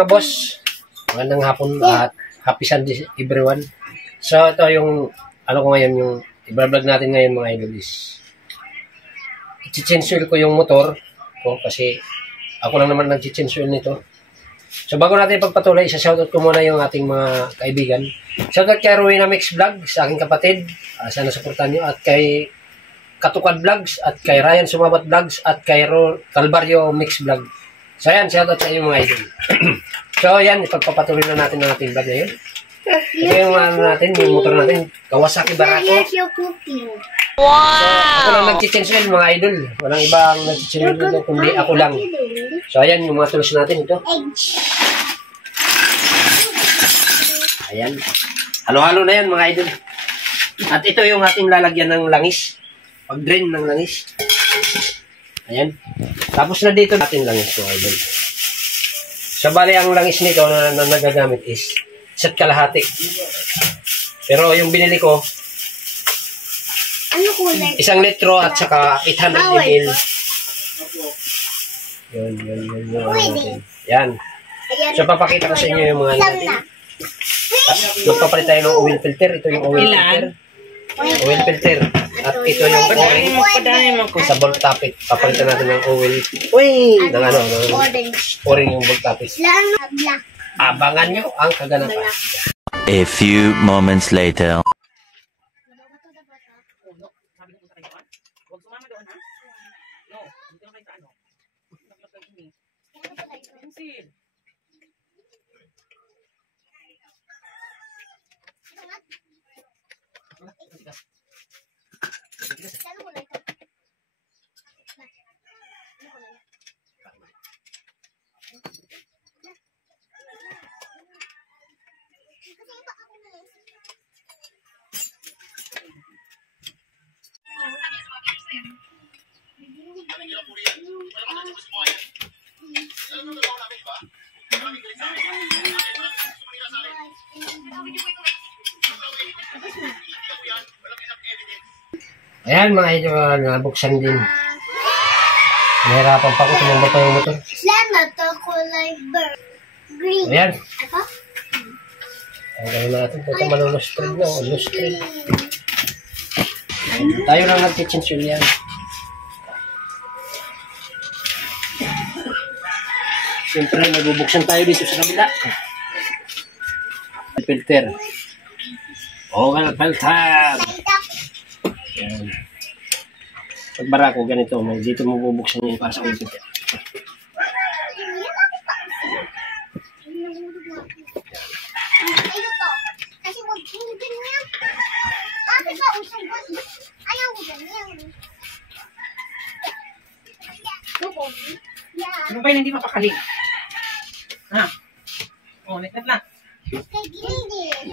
mga boss. Magandang hapon at happy Sunday everyone. So ito yung ano ko ngayon, yung i-vlog natin ngayon mga idol is i-change oil ko yung motor ko kasi ako lang naman nag-change oil nito. So bago natin pagpatuloy, isa-shoutout ko muna yung ating mga kaibigan. Shoutout kay Rowena Mix Vlog, sa aking kapatid. Sana supportan nyo. At kay Katukad Vlogs, at kay Ryan Sumabat Vlogs, at kay Calvario Mix Vlog. So yan, shoutout sa inyo mga idol. So yan, ipagpapatuloy na natin ang ating vlog ngayon. Ito yung natin, yung motor natin, Kawasaki Barako. Wow! So ako lang nag-change oil mga idol. Walang ibang nag-change oil dito, kundi ako lang. So ayan, yung mga tools natin ito. Ayan. Halo-halo na yan mga idol. At ito yung ating lalagyan ng langis. Pag-drain ng langis. Ayan. Tapos na dito natin langis mga idol. So bali ang langis nito na nagagamit is isa't kalahati. Pero yung binili ko, ano kulay? 1 litro at saka 800 ml. Yun. Yan. So papakita ko sa inyo yung mga natin. At magpapalit tayo ng oil filter. Ito yung oil filter. Oil filter. At ito yung oil sa bolt tappet. Papalitan natin ng oil. Uy! Ng ano? O-ring yung bolt tappet. Abangan nyo ang kaganapan. A few moments later. Ayan mga idol, nabuksan din. Nahirapan pa ko, tumamba pa yung motor. Sana to kulay green. Ayan. Apa? Ang natin, ito malulustrid na. Lustrid. Tayo lang nag-change oil yan. Siyempre, nagbubuksan tayo dito sa kabila. Filter. Oil filter. Yan. Pag barako, ganito. Dito mo bubuksan yun para sa oil filter. Kasi wag mo ganyan. Bakit ba usang ba? Ayaw mo ganyan. Ano ba yun hindi mapakali? Ha? O, neklat na. Kay gilid.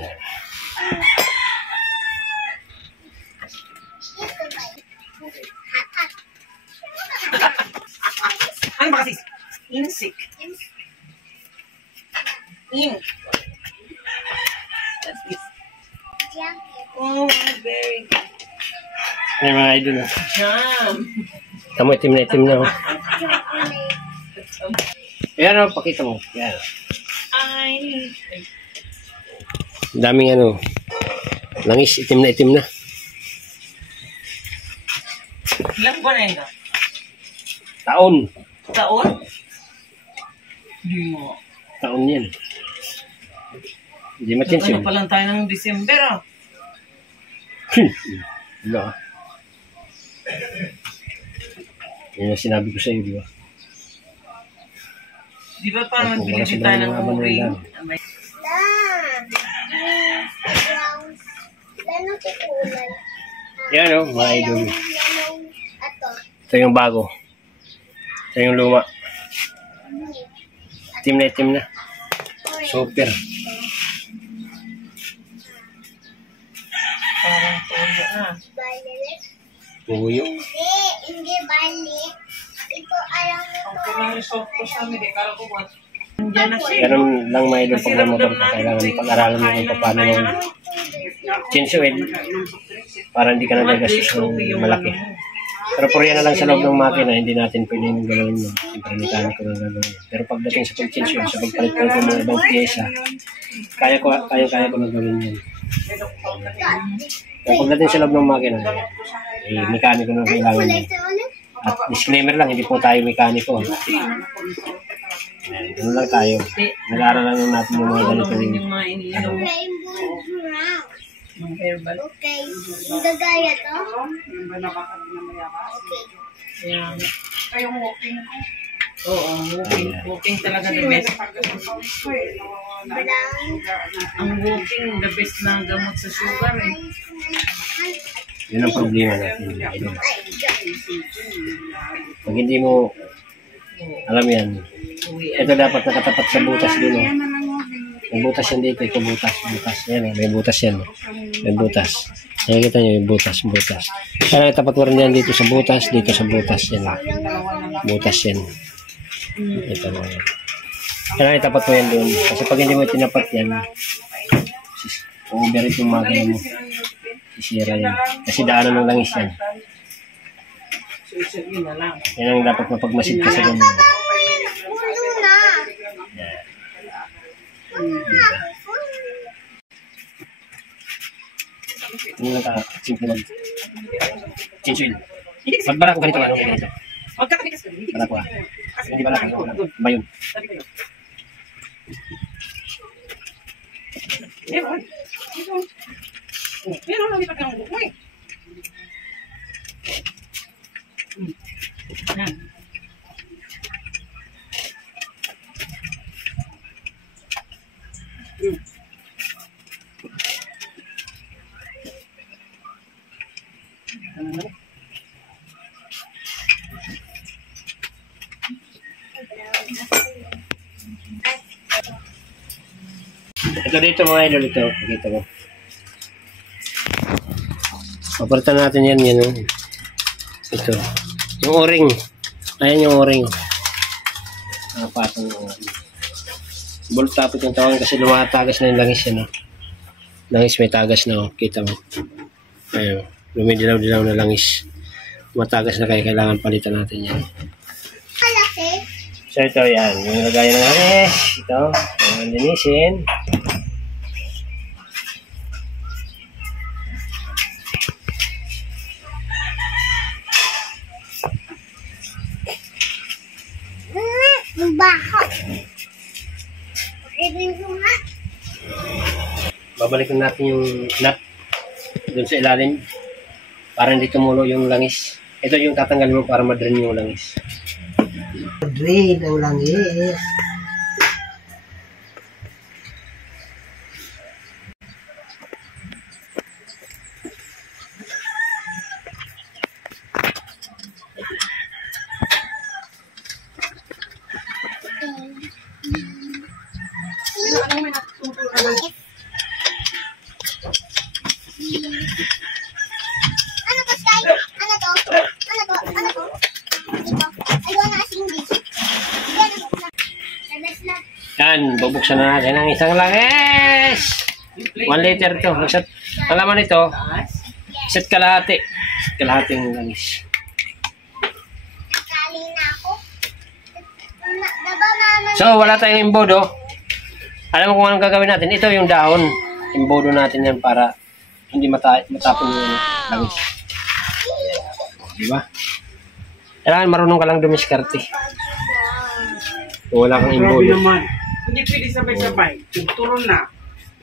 Ano ba kasi? Insik. Ink. What's this? Oh, very good. Ayan mga idol. Jam. Tamo itim na. Oh. Ayan o, pakita mo. Ayan. Daming ano. Langis, itim na. Ilang buwan na yun? Taon. Taon? Hindi mo. Taon yan. Hindi ma-change Ano yun. pa lang tayo ng December ah. Wala. Yan ang sinabi ko sa iyo, di ba? Di ba parang nagbili din tayo ng O-ring? Lalo si kulay. Yan o, mga idol. Ato. Ito yung bago. Ito yung luma. Itim na. Super. Parang tuyo ah. Violet. Tuyo. Hindi balik. Ito alam mo Ang to. pinang soft ko sa amin, kala ko ba? Nandiyan na siya. Ganun lang mga idol pag may motor ka. Kailangan pag-aralan mo kung paano mo change oil para hindi ka nagagastos ng malaki. Pero purya na lang sa loob ng makina, hindi natin pwedeng gawin yun. Siyempre, mekaniko na gagawin. Pero pagdating sa pag-change sa pagpalit ko ng mga ibang pyesa, kaya ko na gawin yun. Pero pagdating sa loob ng makina, mekaniko na kailangan yun. At disclaimer lang, hindi po tayo mekaniko. Ano lang tayo. Nag-aaral lang natin yung mga ganito. Yung mga iniinom mo. Rainbow brown. Yung herbal. Okay. Gagaya to? Okay. Ayan. Oo, walking. Walking talaga the best. Brown. Ang walking, the best na gamot sa sugar eh. Yun ang problema natin. Pag hindi mo alam yan, ito dapat nakatapat sa butas dun. May butas yan dito. Ito butas. Yan, may butas yan. May butas. Nakikita nyo yung butas. Kaya tapat mo rin yan dito sa butas. Yan. Butas yan. Ito mo yan. Kaya itapat mo yan doon. Kasi pag hindi mo tinapat yan, over yung magana mo. Sisira yan. Kasi daanan ng langis yan. Yan ang dapat mapagmasid ka sa ganyan. Puno na. Hindi lang ka. Simple lang. Chinchil. Magbara ko ganito. Ganito. Bala ko Hindi bala ko. Ba yun? Ito dito mga idol, ito. Pakita ko. Papalitan natin yan. Ito. Yung o-ring. Ayan yung o-ring. Patong yung o-ring. Bolt tapit yung tawag kasi lumatagas na yung langis yan. Langis may tagas na. Kita mo. Ayun. Lumidilaw-dilaw na langis. Matagas na kaya kailangan palitan natin yan. Malaki. So ito yan. Yung lagay ng langis. Ito. Yung linisin. Baho. Ibig ko nga. Babalikan natin yung nut doon sa ilalim para hindi tumulo yung langis. Ito yung tatanggalin mo para ma-drain yung langis. Drain ang langis. Ano to, Sky? Ano to? I wanna sing this. Yan, bubuksan na natin ang isang langis. 1 liter to. Alaman ito, isa't kalahati. Kalahating langis. Nakali na ako. Diba, mama? So, wala tayong imbodo. Alam mo kung anong gagawin natin? Ito yung dahon. Imbodo natin yan para hindi matapon yung langis. Diba? Kailangan marunong ka lang dumiskarte. Kung wala kang imbodo. Hindi pwede sabay-sabay. Turon na.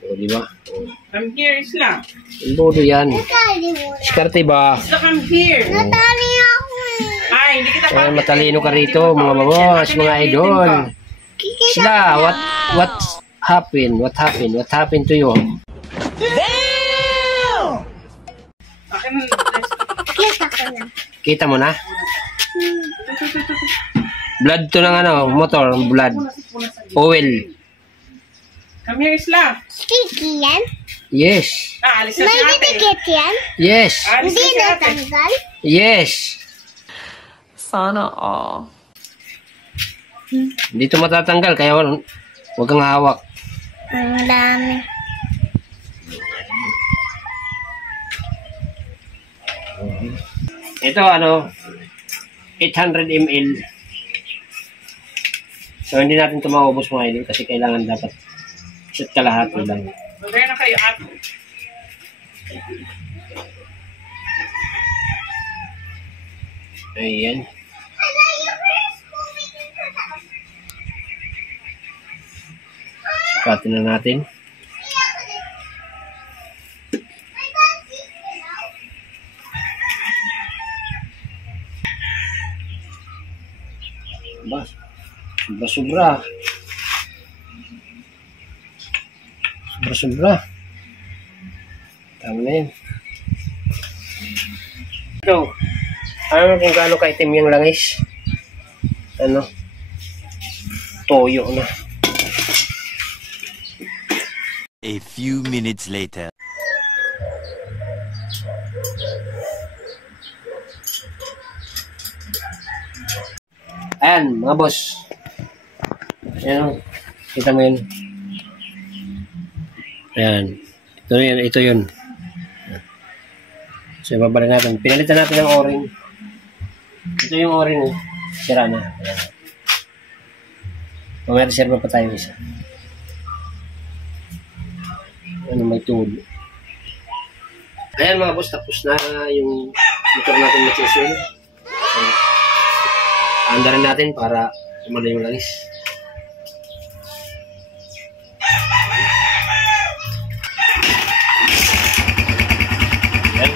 O, diba? Come here, Isla. Imbodo yan. Natali mo na. Diskarte ba? Isla, come here. Natali ako eh. Ay, hindi kita Kaya matalino ka rito, mga babos, mga idol. Sila, what happened? What happened to you? Akin, Kita ko na. Kita mo na? Blood to ng motor, blood. Oil. come here, Isla. Sticky yan? Yes. Alis na May si ate. didikit yan? Yes. Alis Hindi na si ate. natanggal? Yes. Sana all. Dito matatanggal, kaya huwag kang hawak. Ang dami. Ito, 800 ml. So, hindi natin ito maubos mga idol kasi kailangan dapat set kalahati lang. Magaya na kayo at. Ayan. Sukatin na natin. Sobra. Sobra. Tama na yun. Ito. Kung gaano kaitim yung langis. Toyo na. A few minutes later. Ayan, mga boss. Ayan, kita mo yun. Ayan. Ito yun. So, babalik natin. Pinalitan natin ng o-ring. Ito yung o-ring. Sira na. Ayan. Mamaya reserva pa tayo isa. May tulo. Ayan mga boss, tapos na yung motor natin mag-susun. So, anda rin natin para umala yung langis. Ayan.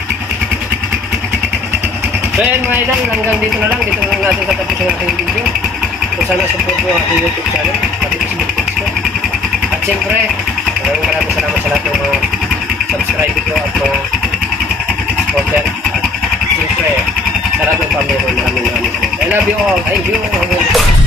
So ayan mga idol, hanggang dito na lang. Dito na lang natin tatapos yung aking video. So sana support mo aking YouTube channel. Pati ko sa at siyempre, maraming salamat sa lahat ng mga subscribe ko at mga supporter. At siyempre, sa lahat ng pamilya, maraming salamat. I love you all. Thank you.